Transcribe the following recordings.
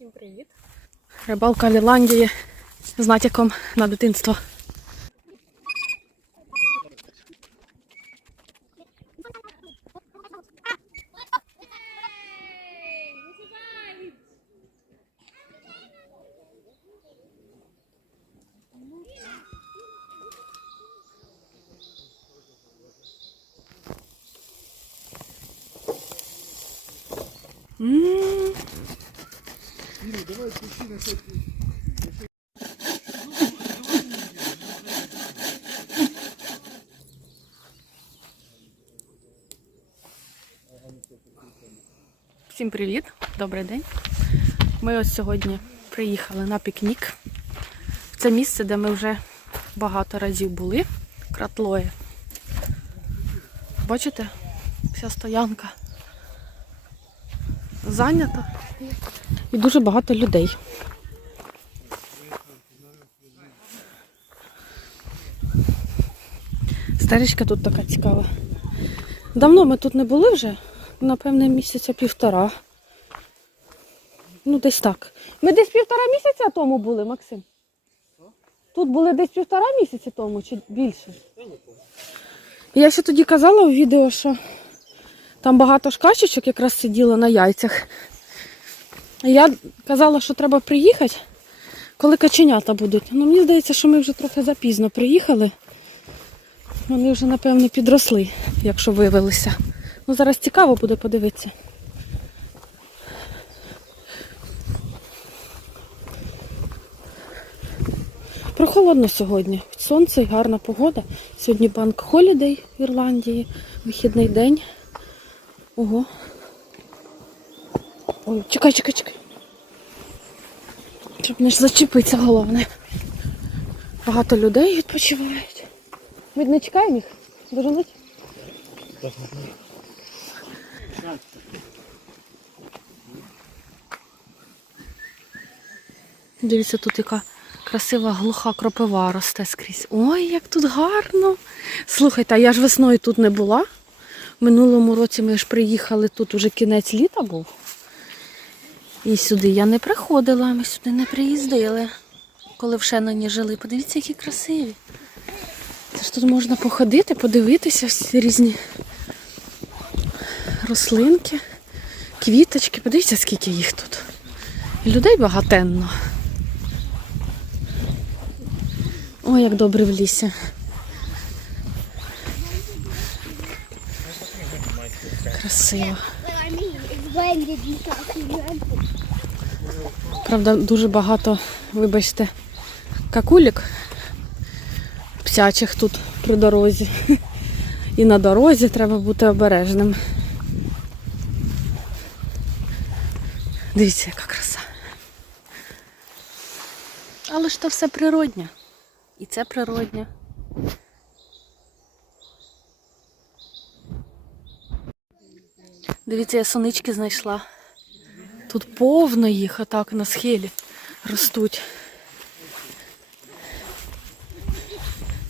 Всім привіт! Рибалка в Ірландії з натяком на дитинство. Всім привіт, добрий день. Ми ось сьогодні приїхали на пікнік. Це місце, де ми вже багато разів були. Кратлоє. Бачите, вся стоянка зайнята і дуже багато людей. Старичка тут така цікава. Давно ми тут не були вже, напевне, місяця півтора. Ну, десь так. Ми десь півтора місяця тому були, Максим. Тут були десь півтора місяці тому чи більше. Я ще тоді казала у відео, що там багато шкачечок якраз сиділо на яйцях. Я казала, що треба приїхати, коли каченята будуть. Ну, мені здається, що ми вже трохи запізно приїхали. Вони вже, напевне, підросли, якщо виявилися. Ну, зараз цікаво буде подивитися. Прохолодно сьогодні. Сонце і гарна погода. Сьогодні банк Холідей в Ірландії. Вихідний день. Ого. Ой, чекай, чекай, чекай. Щоб не ж зачепитися головне. Багато людей відпочивають. Ми не чекаємо їх? Доженуть? Дивіться, тут яка красива глуха кропива росте скрізь. Ой, як тут гарно. Слухайте, а я ж весною тут не була. Минулому році ми ж приїхали, тут уже кінець літа був. І сюди я не приходила, ми сюди не приїздили, коли в Шеноні жили. Подивіться, які красиві. Це ж тут можна походити, подивитися всі різні рослинки, квіточки. Подивіться, скільки їх тут. І людей багатенно. Ой, як добре в лісі. Красиво. Правда, дуже багато, вибачте, какулік псячих тут при дорозі. І на дорозі треба бути обережним. Дивіться, яка краса. Але ж то все природнє. І це природнє. Дивіться, я сонички знайшла. Тут повно їх отак на схилі ростуть.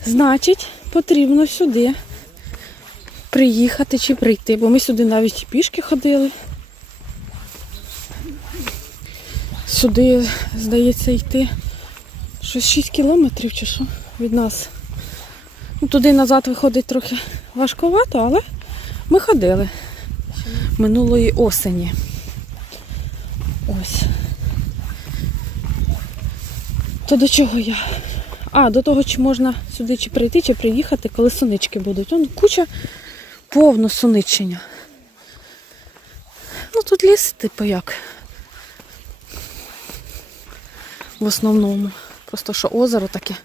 Значить, потрібно сюди приїхати чи прийти, бо ми сюди навіть пішки ходили. Сюди, здається, йти щось 6 кілометрів чи що від нас. Ну, туди назад виходить трохи важкувато, але ми ходили минулої осені. Ось. То до чого я? А, до того, чи можна сюди чи прийти, чи приїхати, коли сонички будуть. Вон куча повно соничення. Ну тут ліс, типу як. В основному. Просто що озеро таке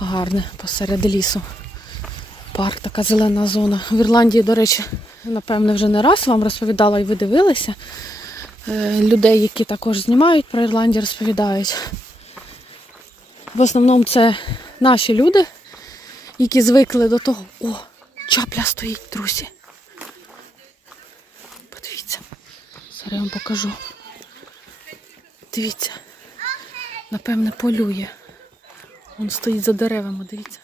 гарне посеред лісу. Парк, така зелена зона. В Ірландії, до речі, напевне, вже не раз вам розповідала і ви дивилися. Е, Людей, які також знімають про Ірландію, розповідають. В основному це наші люди, які звикли до того. О, чапля стоїть, друзі. Подивіться. Зараз я вам покажу. Дивіться напевне, полює. Він стоїть за деревами, дивіться.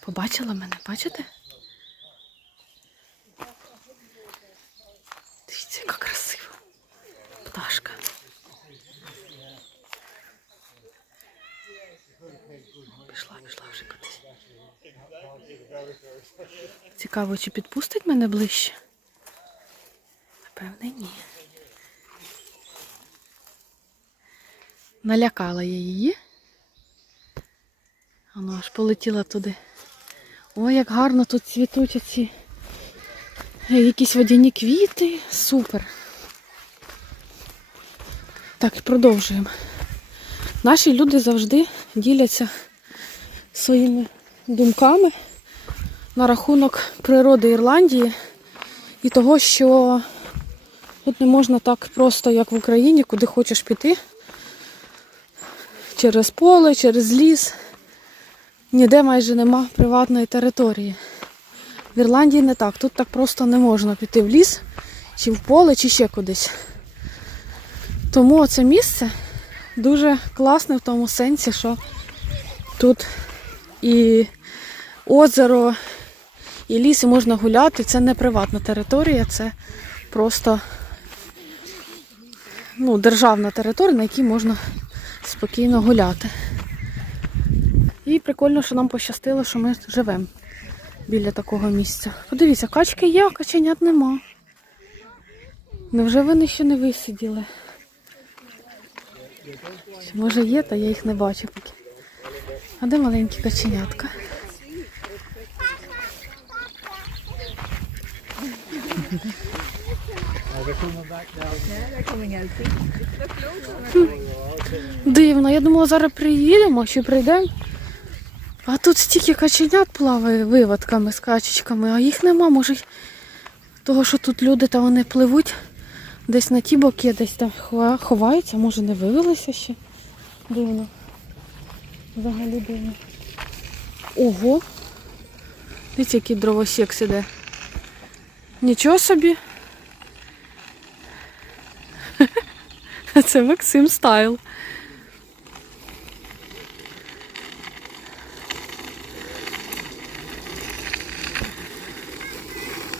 Побачила мене, бачите? Дивіться, яка красива пташка. Пішла, пішла вже кудись. Цікаво, чи підпустить мене ближче? Напевне, ні. Налякала я її. Воно аж полетіла туди. Ой, як гарно тут цвітуть оці е, якісь водяні квіти. Супер. Так, продовжуємо. Наші люди завжди діляться своїми думками на рахунок природи Ірландії і того, що тут не можна так просто, як в Україні, куди хочеш піти. Через поле, через ліс. Ніде майже нема приватної території. В Ірландії не так. Тут так просто не можна піти в ліс, чи в поле, чи ще кудись. Тому це місце дуже класне в тому сенсі, що тут і озеро, і ліс, і можна гуляти. Це не приватна територія, це просто ну, державна територія, на якій можна спокійно гуляти. І прикольно, що нам пощастило, що ми живемо біля такого місця. Подивіться, качки є, а каченят нема. Невже вони ще не висиділи? Може є, та я їх не бачу поки. А де маленькі каченятка? Дивно, я думала, зараз приїдемо, що прийдемо. А тут стільки каченят плаває виводками з качечками, а їх нема, може. Того, що тут люди та вони пливуть десь на ті боки, десь там ховаються, може не вивелися ще. Дивно. Взагалі дивно. Ого. Дивіться, який дровосік іде. Нічого собі. Це Максим стайл.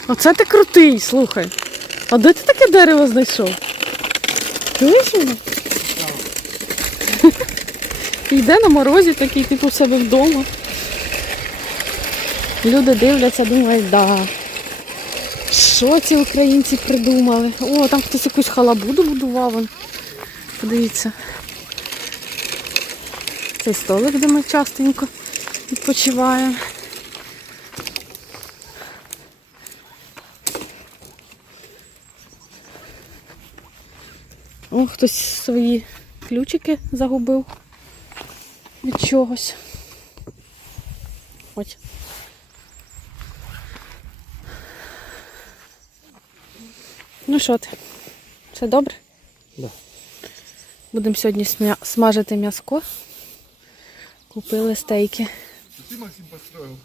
Оце ти крутий, слухай. А де ти таке дерево знайшов? Мене? Йде на морозі такий, типу в себе вдома. Люди дивляться, думають, да. Що ці українці придумали? О, там хтось якусь халабуду будував. Подивіться. Цей столик, де ми частенько відпочиваємо. О, хтось свої ключики загубив від чогось. Ось. Ну що ти? Все добре? Да. Будемо сьогодні смажити м'яско. Купили стейки. Ти Максим, построил.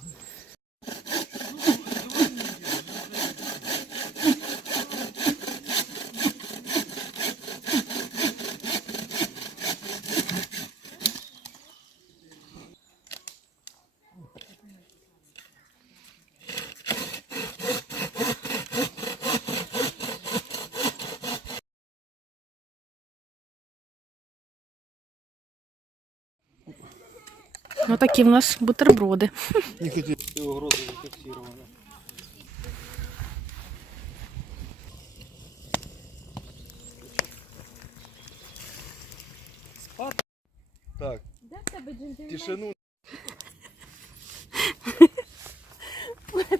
Ось такі в нас бутерброди. Не хотел. Ты угрозы зафиксированы. Так, тишину.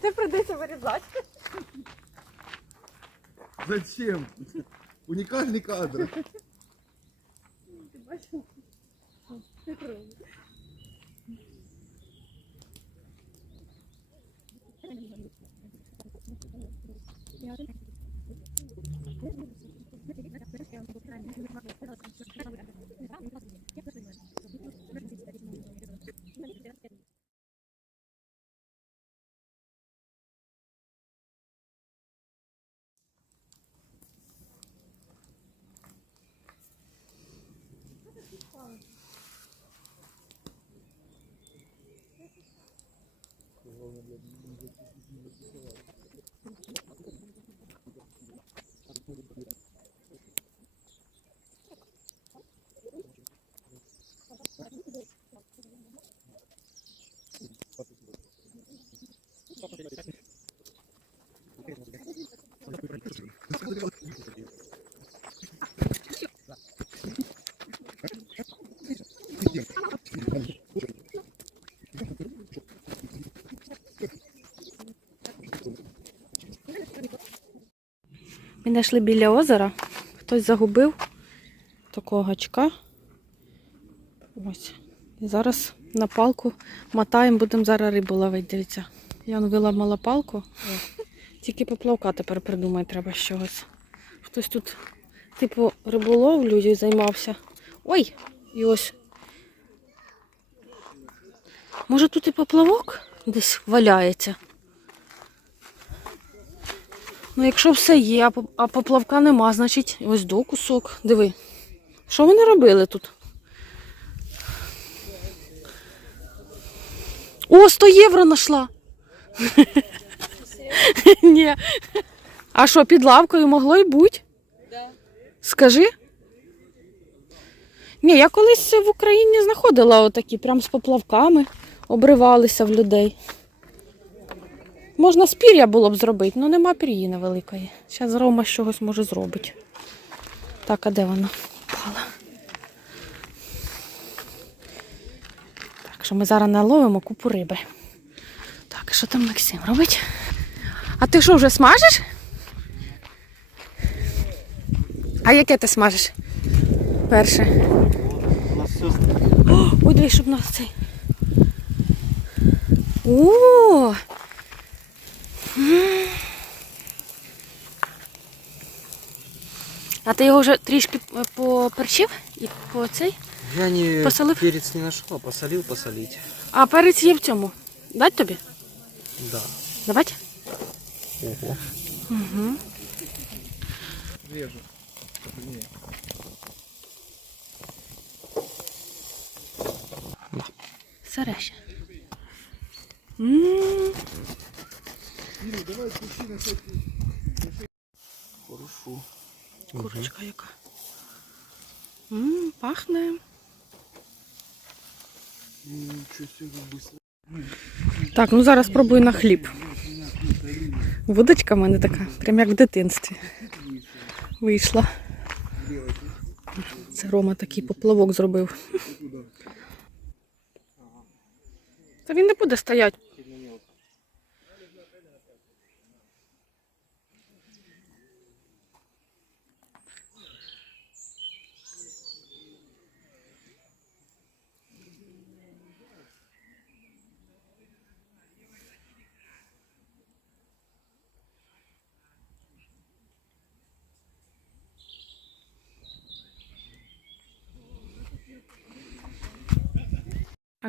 Ти прийдеться вирізати. Зачем? Уникальный кадр. Corona, Ми знайшли біля озера. Хтось загубив такого гачка. Ось. І зараз на палку мотаємо, будемо зараз рибу ловити. Дивіться. Я виламала палку. Тільки поплавка тепер придумати треба чогось. Хтось тут, типу, риболовлею займався. Ой! І ось. Може тут і поплавок десь валяється. Ну, якщо все є, а поплавка нема, значить ось до кусок. Диви. Що вони робили тут? О, 100 євро знайшла. Ні. А що, під лавкою могло й бути? Скажи. Ні, я колись в Україні знаходила отакі, прям з поплавками, обривалися в людей. Можна з пір'я було б зробити, але нема пір'їни великої. Зараз Рома чогось може зробить. Так, а де вона? Впала. Так, що ми зараз наловимо купу риби. Так, і що там Максим робить? А ти що, вже смажеш? А яке ти смажеш? Перше. О, ой, дивись, щоб нас цей. О! А ти його вже трішки е, поперчив і по цей? Я не Посолив? перец не нашел, а посолил посолить. А перець є в цьому. Дать тобі? Да. Давайте. Ого. Угу. режу. Ні. Сире ще. М, Іру, давай включи на всякий. Хорошо. Курочка яка. М, Пахне. Так, ну зараз спробую на хліб. Вудочка в мене така, прям як в дитинстві. Вийшла. Це Рома такий поплавок зробив. Та він не буде стояти.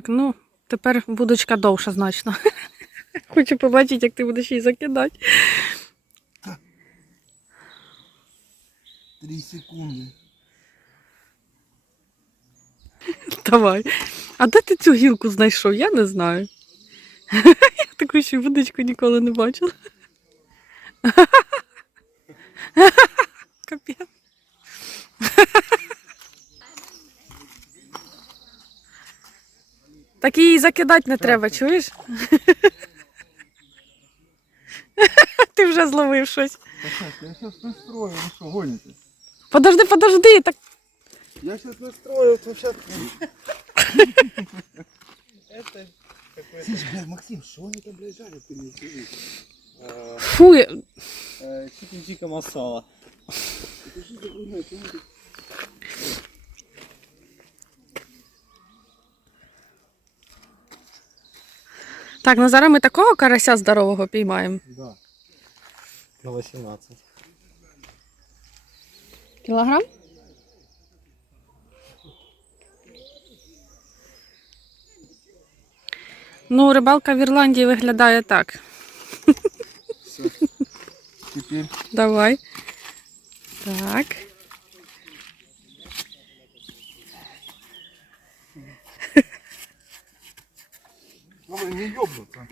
Так, ну, тепер вудочка довша значно. Хочу побачити, як ти будеш її закидати. Три секунди. Давай. А де ти цю гілку знайшов? Я не знаю. Я таку ще вудочку ніколи не бачила. Капець. Так її закидати не треба, чуєш? Ти вже зловив щось. Так, я сейчас настрою, вы что, гоните? Подожди, подожди, так Я сейчас настрою, то сейчас... Это Слышь, блядь, Максим, что они там, блядь, жарят, ты мне скажи? фу, я- чикен чика масала. Так, ну зараз ми такого карася здорового піймаємо. Да. На 18. Кілограм? Ну, рибалка в Ірландії виглядає так. Все. Теперь Давай. Так. Главное не ёбнуться.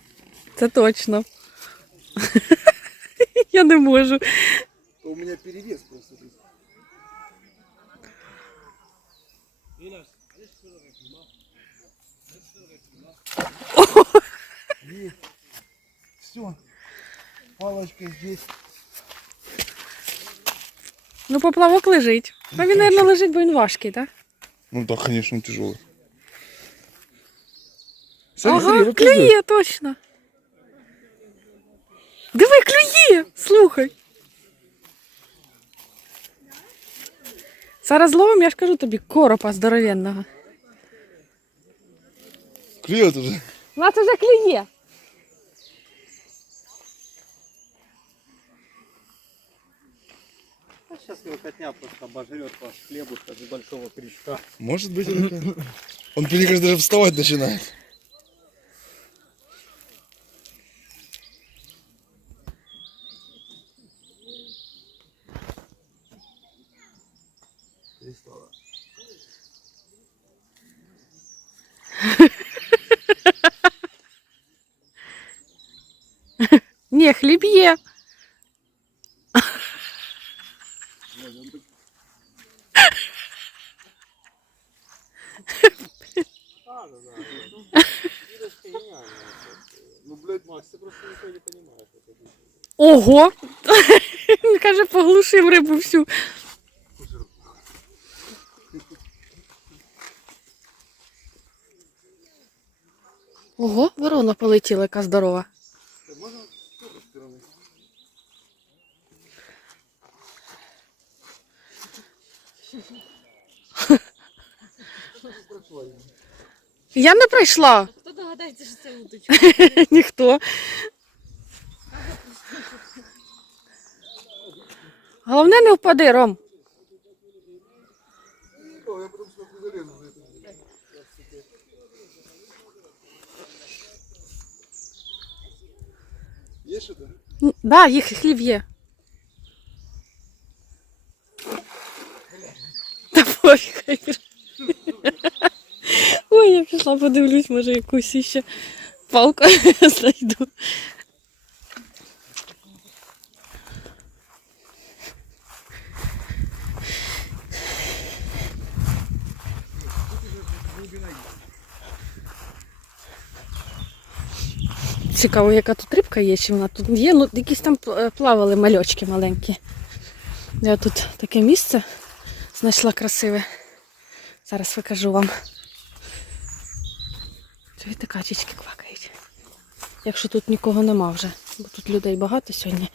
Це точно. Я не можу. То у меня перевес просто. Все. Палочка здесь. Ну, поплавок лежить. Ну, він, мабуть, лежить, бо він важкий, так? Ну да, конечно, он тяжелый. Ага, клює, точно. Диви, клює! Слухай. Зараз ловим, я ж кажу тобі, коропа здоровенного. Клюет уже. У нас вже клює. А сейчас его котня просто обожрет ваш хлебушка с большого крючка. Может быть, и такое. Он, мне кажется, даже вставать начинает. Ні, хліб є. Ну, блядь, Макс, ты просто ничего не этой жизни. Ого! Каже, поглушив рибу всю. Ого, ворона полетіла, яка здорова. Я не прийшла. Хто догадається, що це уточка? Ніхто. Головне не впади, Ром. Есть что-то? Так, Да, їх хліб є. Та пофіг. Ой, я пішла подивлюсь, може якусь іще палку знайду. Цікаво, яка тут рибка є, чи вона тут є. Ну, якісь там е, плавали мальочки маленькі. Я тут таке місце знайшла красиве. Зараз покажу вам. Чуєте, качечки квакають. Якщо тут нікого нема вже, бо тут людей багато сьогодні.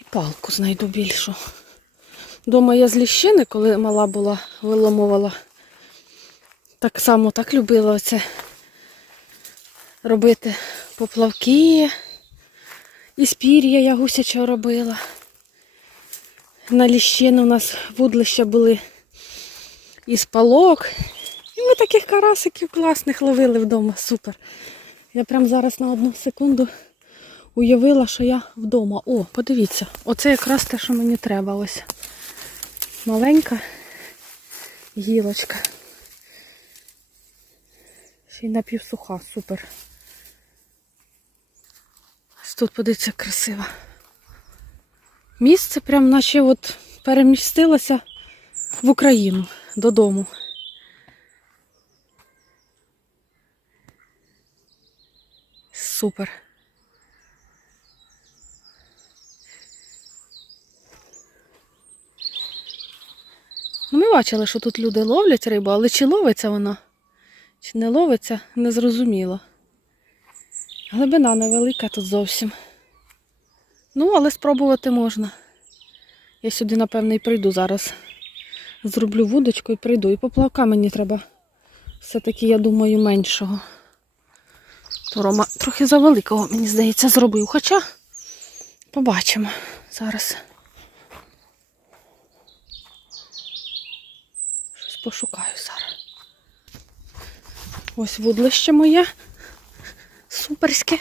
І палку знайду більшу. Дома я з ліщини, коли мала була, виламувала. Так само так любила оце робити поплавки. Із пір'я я гусячого робила. На ліщину у нас вудлища були із палок. І ми таких карасиків класних ловили вдома. Супер. Я прям зараз на одну секунду уявила, що я вдома. О, подивіться, оце якраз те, що мені треба. Ось. Маленька гілочка. Ще й напівсуха, супер. Ось тут подивіться красиво. Місце прям наче от перемістилося в Україну додому. Супер. Ну, ми бачили, що тут люди ловлять рибу, але чи ловиться вона, чи не ловиться, не зрозуміло. Глибина невелика тут зовсім. Ну, але спробувати можна. Я сюди, напевно, і прийду зараз. Зроблю вудочку і прийду. І поплавка мені треба все-таки, я думаю, меншого. То Рома трохи завеликого, мені здається, зробив. Хоча побачимо зараз. Щось пошукаю зараз. Ось вудлище моє. Суперське.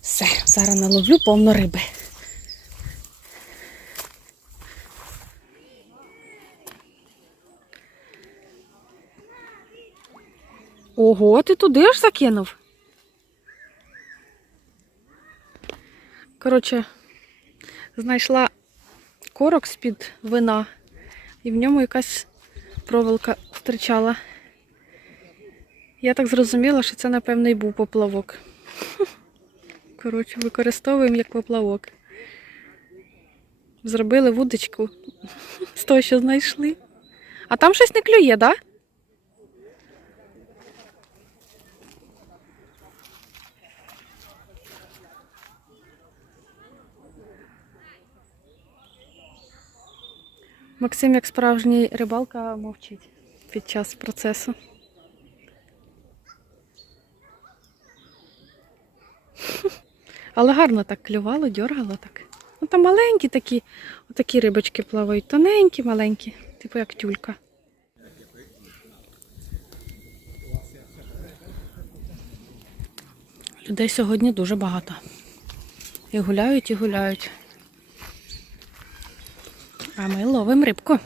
Все, зараз наловлю повно риби. Ого, ти туди ж закинув? Коротше, знайшла корок з-під вина, і в ньому якась проволока стирчала. Я так зрозуміла, що це, напевно, і був поплавок. Коротше, використовуємо як поплавок. Зробили вудочку з того, що знайшли. А там щось не клює, так? Максим, як справжній рибалка, мовчить під час процесу. Але гарно так клювало, дьоргало так. Ну там маленькі такі, отакі рибочки плавають, тоненькі, маленькі, типу як тюлька. Людей сьогодні дуже багато. І гуляють, і гуляють. А ми ловимо рибку.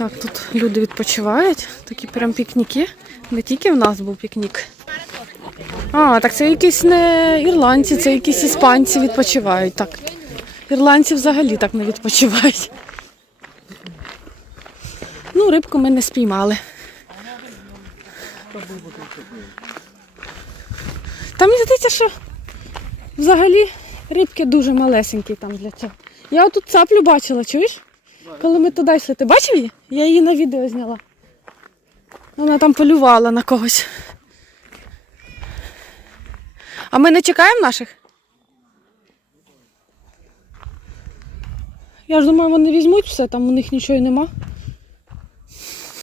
Так, тут люди відпочивають, такі прям пікніки. Не тільки в нас був пікнік. А, так це якісь не ірландці, це якісь іспанці відпочивають. Так. Ірландці взагалі так не відпочивають. Ну, рибку ми не спіймали. Там мені здається, що взагалі рибки дуже малесенькі там для цього. Я отут цаплю бачила, чуєш? Коли ми туди йшли, ти бачив її? Я її на відео зняла. Вона там полювала на когось. А ми не чекаємо наших? Я ж думаю, вони візьмуть все, там у них нічого й нема.